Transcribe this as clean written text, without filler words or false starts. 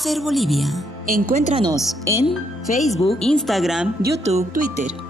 AFER Bolivia. Encuéntranos en Facebook, Instagram, YouTube, Twitter.